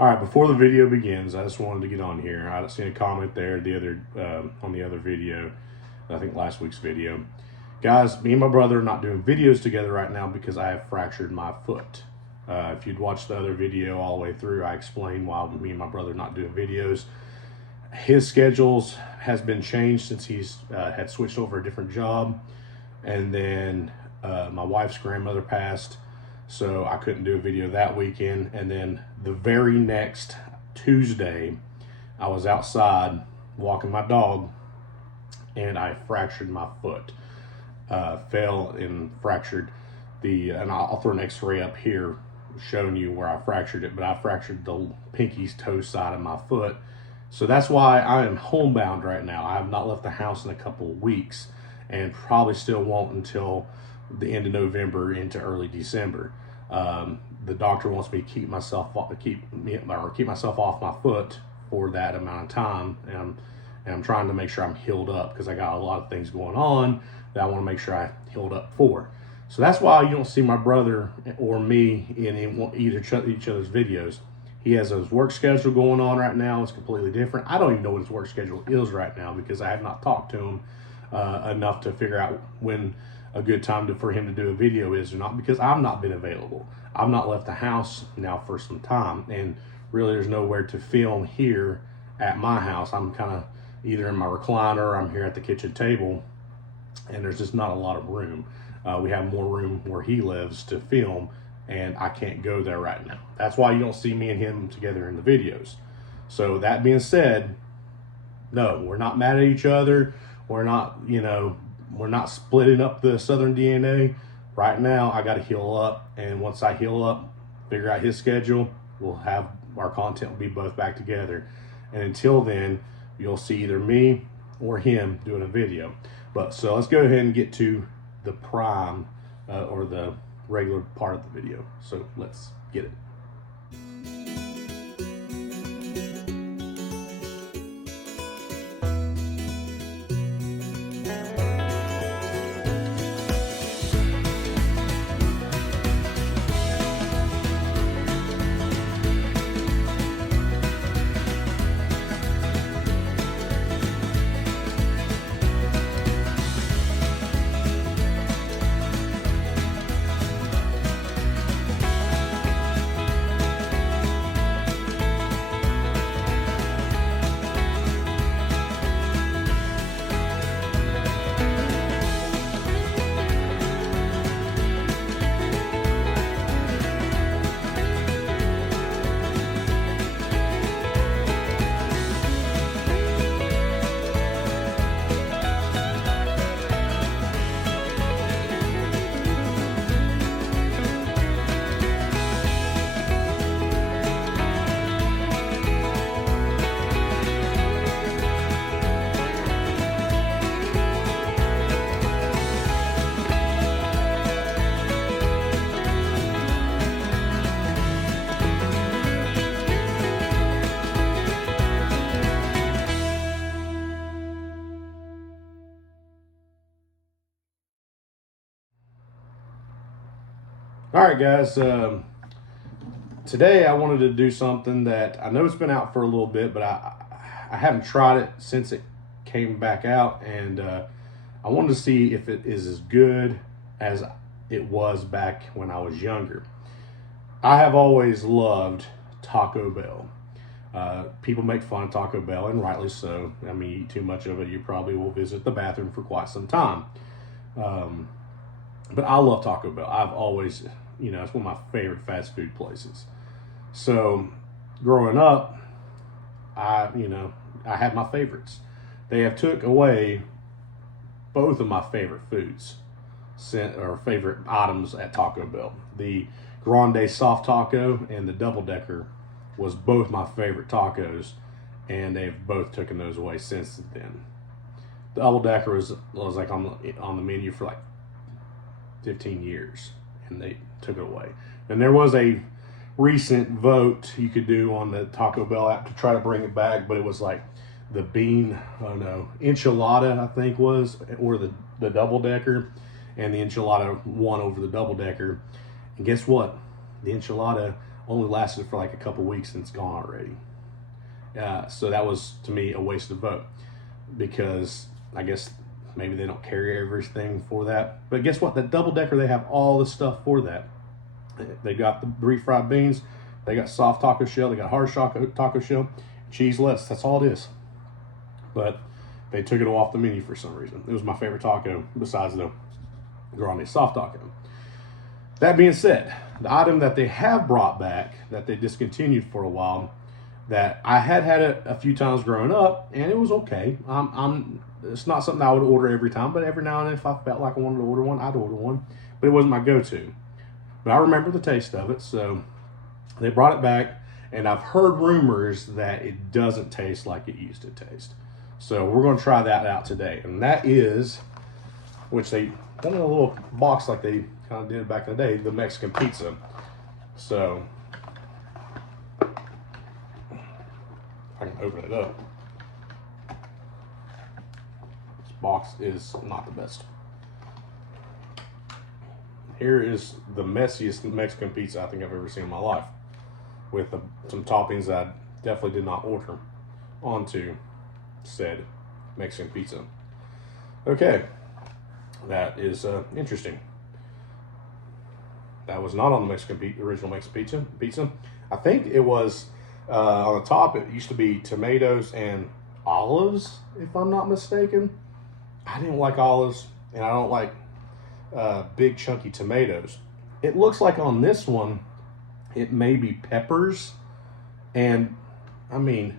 All right, before the video begins, I just wanted to get on here. I seen a comment there on the other video, I think last week's video. Guys, me and my brother are not doing videos together right now because I have fractured my foot. If you'd watched the other video all the way through, I explained why me and my brother are not doing videos. His schedules has been changed since he's had switched over a different job, and then my wife's grandmother passed, so I couldn't do a video that weekend. And then the very next Tuesday, I was outside walking my dog, and I fractured my foot. Fell and fractured and I'll throw an x-ray up here showing you where I fractured it, but I fractured the pinky's toe side of my foot. So that's why I am homebound right now. I have not left the house in a couple of weeks, and probably still won't until the end of November into early December. The doctor wants me to keep myself off my foot for that amount of time, and I'm trying to make sure I'm healed up because I got a lot of things going on that I want to make sure I healed up for. So that's why you don't see my brother or me in either each other's videos. He has his work schedule going on right now. It's completely different. I don't even know what his work schedule is right now because I have not talked to him enough to figure out when a good time for him to do a video is or not, because I've not been available. I've not left the house now for some time, and really there's nowhere to film here at my house. I'm kind of either in my recliner or I'm here at the kitchen table, and there's just not a lot of room. We have more room where he lives to film, and I can't go there right now. That's why you don't see me and him together in the videos. So that being said, no, we're not mad at each other. We're not, we're not splitting up the Southern Dn'A. Right now, I got to heal up, and once I heal up, figure out his schedule, we'll have our content will be both back together. And until then, you'll see either me or him doing a video. But so let's go ahead and get to the prime or the regular part of the video. So let's get it. All right, guys, today I wanted to do something that I know it's been out for a little bit, but I haven't tried it since it came back out, and I wanted to see if it is as good as it was back when I was younger. I have always loved Taco Bell. People make fun of Taco Bell, and rightly so. I mean, you eat too much of it, you probably will visit the bathroom for quite some time. But I love Taco Bell. I've always, it's one of my favorite fast food places. So growing up, I had my favorites. They have took away both of my favorite foods or favorite items at Taco Bell. The Grande Soft Taco and the Double Decker was both my favorite tacos, and they've both taken those away since then. The Double Decker was like on the menu for like 15 years, and they took it away. And there was a recent vote you could do on the Taco Bell app to try to bring it back, but it was like the enchilada, I think was, or the Double Decker, and the enchilada won over the Double Decker. And guess what? The enchilada only lasted for like a couple weeks and it's gone already. So that was, to me, a wasted vote, because I guess maybe they don't carry everything for that. But guess what? That double decker, they have all the stuff for that. They got the refried beans, they got soft taco shell, they got hard taco shell, cheese, lettuce. That's all it is. But they took it off the menu for some reason. It was my favorite taco besides the grande soft taco. That being said, the item that they have brought back, that they discontinued for a while, that I had it a few times growing up, and it was okay. It's not something I would order every time, but every now and then, if I felt like I wanted to order one, I'd order one. But it wasn't my go-to. But I remember the taste of it, so they brought it back, and I've heard rumors that it doesn't taste like it used to taste. So we're going to try that out today, and that is, which they done in a little box like they kind of did back in the day, the Mexican pizza. So I can open it up. This box is not the best. Here is the messiest Mexican pizza I think I've ever seen in my life, with some toppings that I definitely did not order onto said Mexican pizza. Okay, that is interesting. That was not on the original Mexican pizza. I think it was on the top. It used to be tomatoes and olives, if I'm not mistaken. I didn't like olives, and I don't like big chunky tomatoes. It looks like on this one, it may be peppers, and I mean,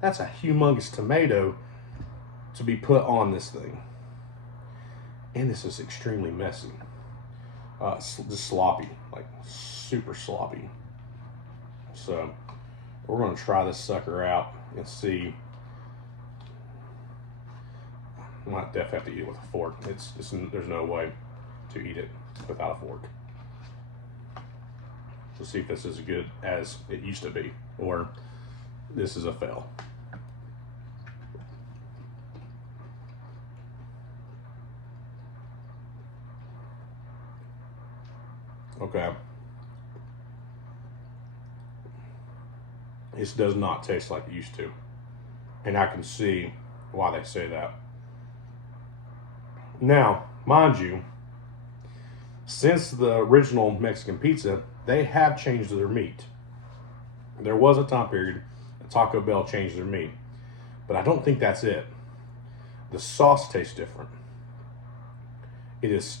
that's a humongous tomato to be put on this thing. And this is extremely messy. Just sloppy, like super sloppy. So we're going to try this sucker out and see. I might definitely have to eat it with a fork. There's no way to eat it without a fork. Let's see if this is as good as it used to be, or this is a fail. Okay. This does not taste like it used to. And I can see why they say that. Now, mind you, since the original Mexican pizza, they have changed their meat. There was a time period that Taco Bell changed their meat. But I don't think that's it. The sauce tastes different. It is,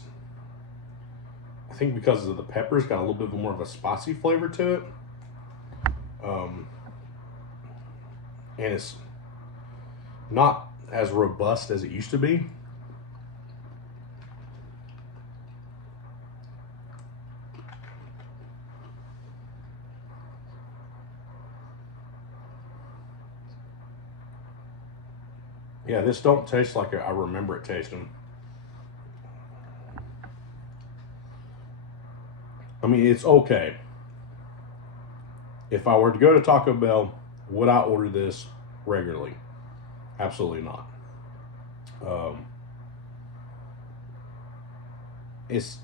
I think because of the peppers, got a little bit more of a spicy flavor to it. And it's not as robust as it used to be. Yeah, this don't taste like I remember it tasting. I mean, it's okay. If I were to go to Taco Bell, would I order this regularly? Absolutely not. It's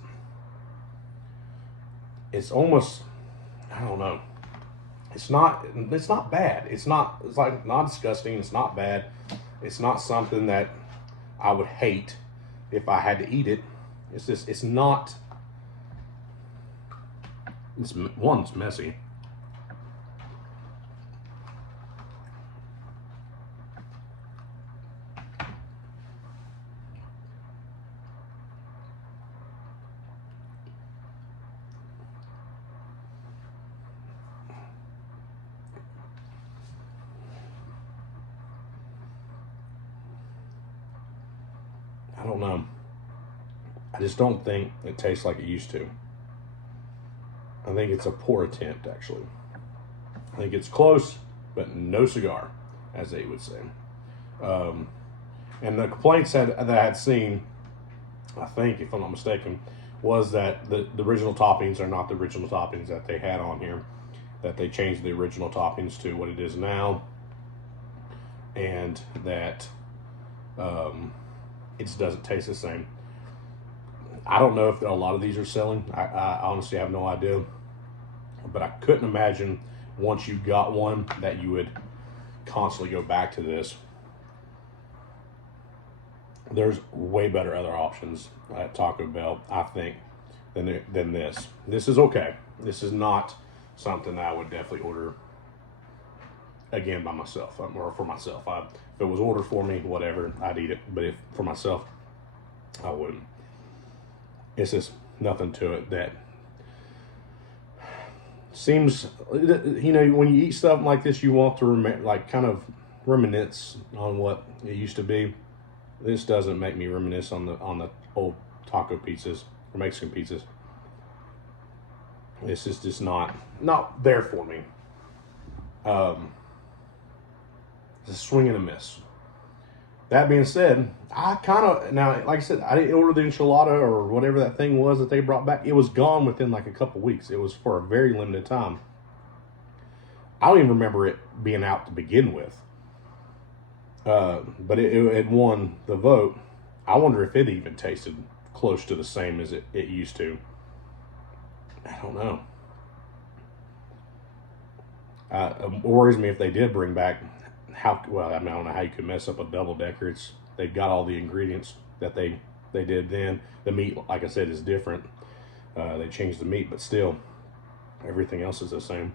almost, I don't know. It's not bad. It's like not disgusting. It's not bad. It's not something that I would hate if I had to eat it. It's just, it's messy. I don't know. I just don't think it tastes like it used to. I think it's a poor attempt, actually. I think it's close, but no cigar, as they would say. And the complaints that I had seen, I think, if I'm not mistaken, was that the original toppings are not the original toppings that they had on here. That they changed the original toppings to what it is now. And that it just doesn't taste the same. I don't know if a lot of these are selling. I honestly have no idea. But I couldn't imagine once you got one that you would constantly go back to this. There's way better other options at Taco Bell, I think, than this. This is okay. This is not something I would definitely order again by myself, or for myself. If it was ordered for me, whatever, I'd eat it. But if for myself, I wouldn't. It's just nothing to it that seems, you know, when you eat stuff like this, you want to like kind of reminisce on what it used to be. This doesn't make me reminisce on the old taco pizzas or Mexican pizzas. This is just not there for me. It's a swing and a miss. That being said, I kind of, now, like I said, I didn't order the enchilada or whatever that thing was that they brought back. It was gone within like a couple weeks. It was for a very limited time. I don't even remember it being out to begin with. But it won the vote. I wonder if it even tasted close to the same as it used to. I don't know. It worries me if they did bring back well, I mean, I don't know how you could mess up a double-decker. They've got all the ingredients that they did then. The meat, like I said, is different. They changed the meat, but still, everything else is the same.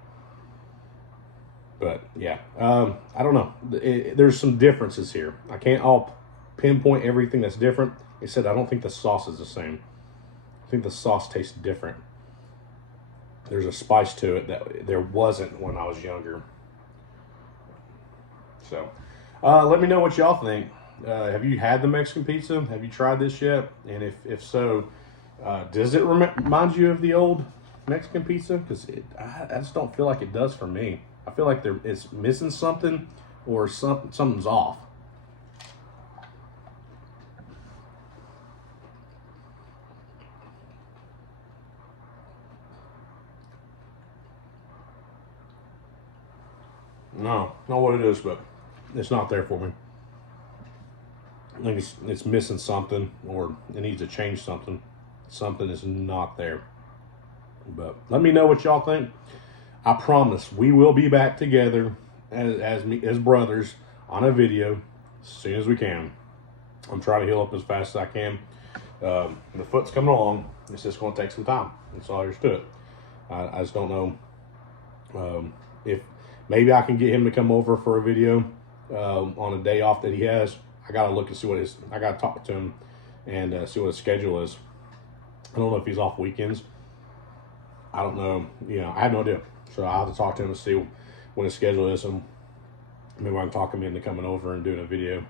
But yeah, I don't know. There's some differences here. I can't all pinpoint everything that's different. They said I don't think the sauce is the same. I think the sauce tastes different. There's a spice to it that there wasn't when I was younger. So, let me know what y'all think. Have you had the Mexican pizza? Have you tried this yet? And if so, does it remind you of the old Mexican pizza? Because I just don't feel like it does for me. I feel like it's missing something, or something's off. No, not what it is, but it's not there for me. I think it's missing something, or it needs to change something. Something is not there. But let me know what y'all think. I promise we will be back together as brothers on a video as soon as we can. I'm trying to heal up as fast as I can. The foot's coming along. It's just going to take some time. That's all there's to it. I just don't know if maybe I can get him to come over for a video on a day off that he has. I gotta look and see I gotta talk to him and see what his schedule is. I don't know if he's off weekends. I don't know. You know, I have no idea. So I'll have to talk to him and see when his schedule is, and maybe I can talk him into coming over and doing a video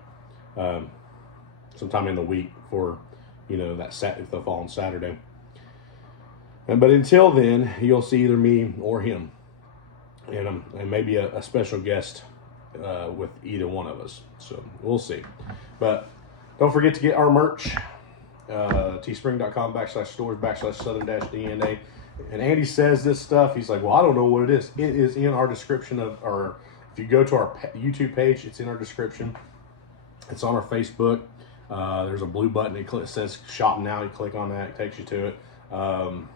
sometime in the week for, you know, if they'll fall on Saturday. But until then, you'll see either me or him, and maybe a special guest with either one of us. So we'll see. But don't forget to get our merch. teespring.com/stores/southern-Dn'A. And Andy says this stuff. He's like, well, I don't know what it is. It is in our description or if you go to our YouTube page, it's in our description. It's on our Facebook. There's a blue button. It says shop now. You click on that. It takes you to it. And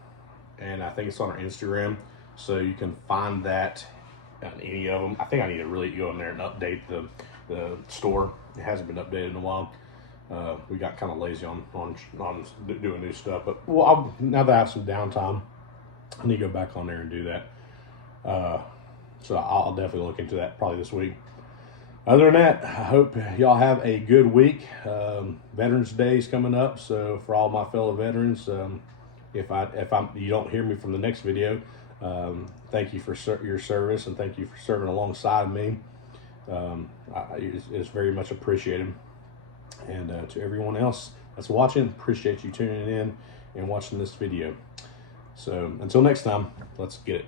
I think it's on our Instagram. So you can find that on any of them. I think I need to really go in there and update the store. It hasn't been updated in a while. We got kind of lazy on doing new stuff. But well, now that I have some downtime, I need to go back on there and do that. So I'll definitely look into that probably this week. Other than that, I hope y'all have a good week. Veterans Day is coming up, so for all my fellow veterans, if you don't hear me from the next video, thank you for your service, and thank you for serving alongside me. It's very much appreciated. And to everyone else that's watching, appreciate you tuning in and watching this video. So until next time, let's get it.